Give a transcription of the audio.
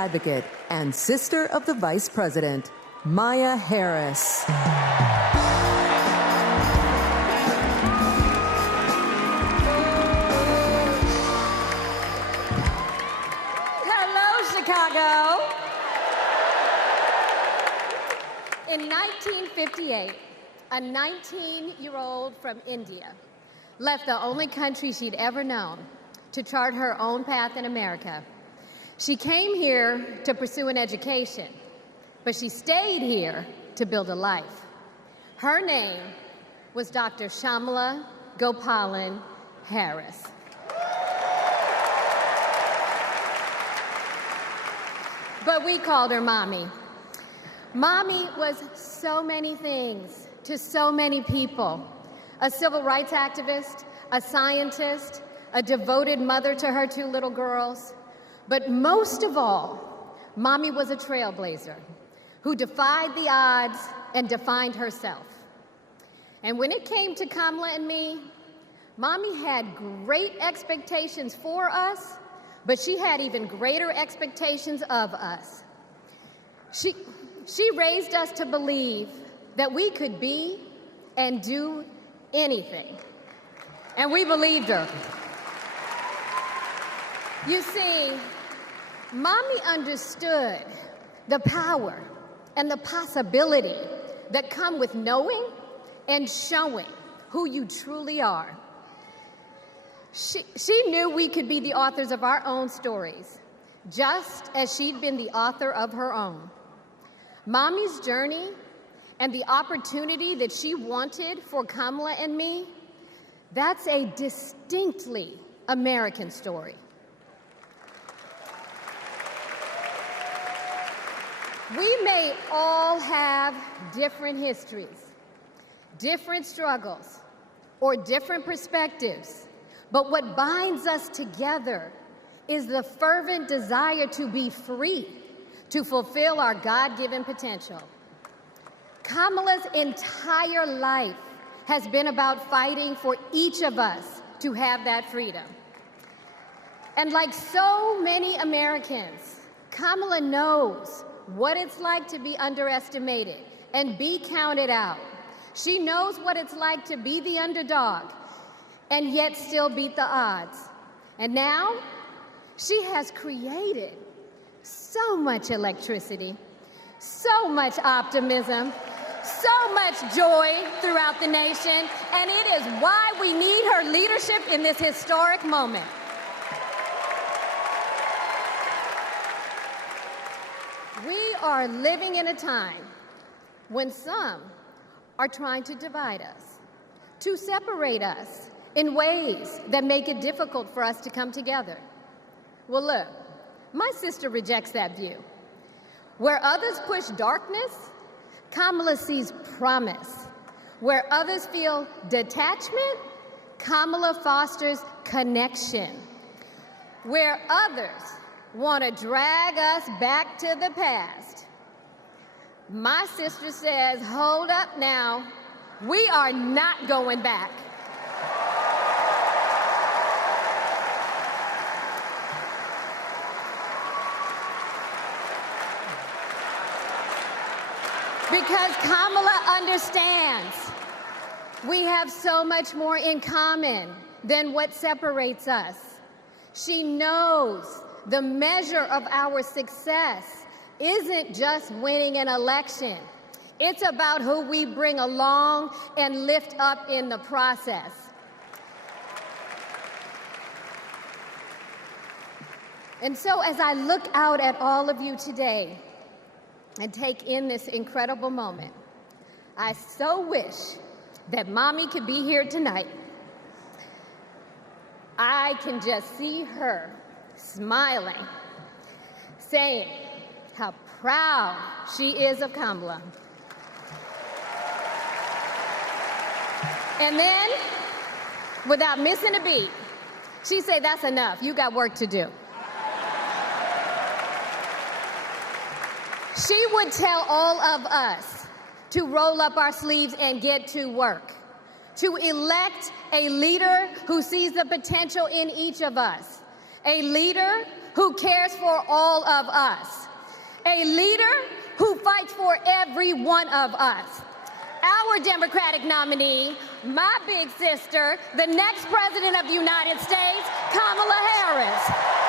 advocate and sister of the Vice President, Maya Harris. Hello, Chicago. In 1958, a 19-year-old from India left the only country she'd ever known to chart her own path in America. She came here to pursue an education, but she stayed here to build a life. Her name was Dr. Kamala Harris. But we called her Mommy. Mommy was so many things to so many people. A civil rights activist, a scientist, a devoted mother to her 2 little girls. But most of all, Mommy was a trailblazer who defied the odds and defined herself. And when it came to Kamala and me, Mommy had great expectations for us, but she had even greater expectations of us. She raised us to believe that we could be and do anything. And we believed her. You see, Mommy understood the power and the possibility that come with knowing and showing who you truly are. She knew we could be the authors of our own stories, just as she'd been the author of her own. Mommy's journey and the opportunity that she wanted for Kamala and me, that's a distinctly American story. We may all have different histories, different struggles, or different perspectives, but what binds us together is the fervent desire to be free, to fulfill our God-given potential. Kamala's entire life has been about fighting for each of us to have that freedom. And like so many Americans, Kamala knows what it's like to be underestimated and be counted out. She knows what it's like to be the underdog and yet still beat the odds. And now, she has created so much electricity, so much optimism, so much joy throughout the nation, and it is why we need her leadership in this historic moment. We are living in a time when some are trying to divide us, to separate us in ways that make it difficult for us to come together. Well, look, my sister rejects that view. Where others push darkness, Kamala sees promise. Where others feel detachment, Kamala fosters connection. Where others want to drag us back to the past, my sister says, hold up now, we are not going back. Because Kamala understands we have so much more in common than what separates us. She knows the measure of our success isn't just winning an election. It's about who we bring along and lift up in the process. And so as I look out at all of you today and take in this incredible moment, I so wish that Mommy could be here tonight. I can just see her smiling, saying how proud she is of Kamala. And then, without missing a beat, she said, that's enough, you got work to do. She would tell all of us to roll up our sleeves and get to work, to elect a leader who sees the potential in each of us, a leader who cares for all of us, a leader who fights for every one of us. Our Democratic nominee, my big sister, the next President of the United States, Kamala Harris.